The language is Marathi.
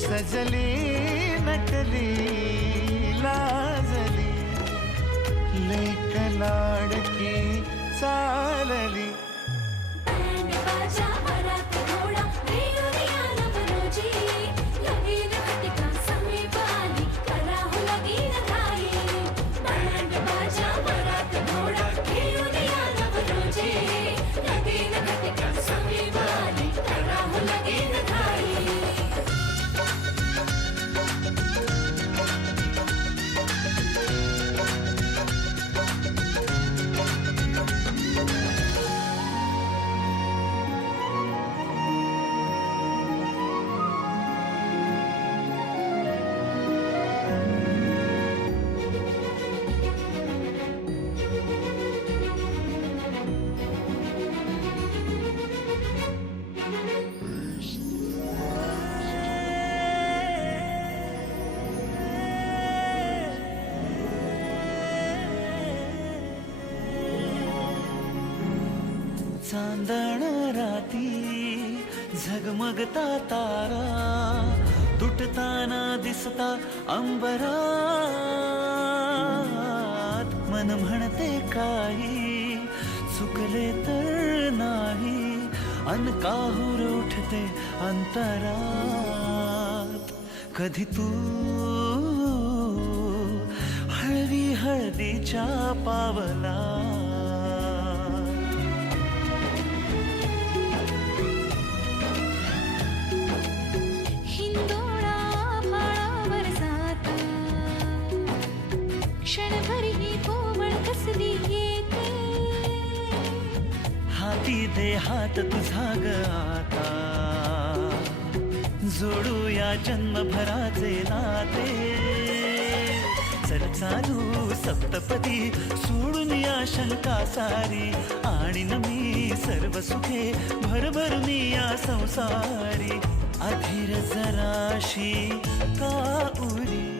सजली नटली लाजली लेक लाडकी चालली चांदण राती झगमगता तारा तुटताना दिसता अंबरात मन म्हणते काही चुकले तर नाही अन काहूर उठते अंतरात कधी तू हळवी हळदीच्या पावला हाती दे हात तुझा ग आता जोडूया जन्मभराचे नाते चल चालू सप्तपदी सोडून या शंका सारी आणि मी सर्व सुखे भरभरून या संसारी अधीर जराशी का उरी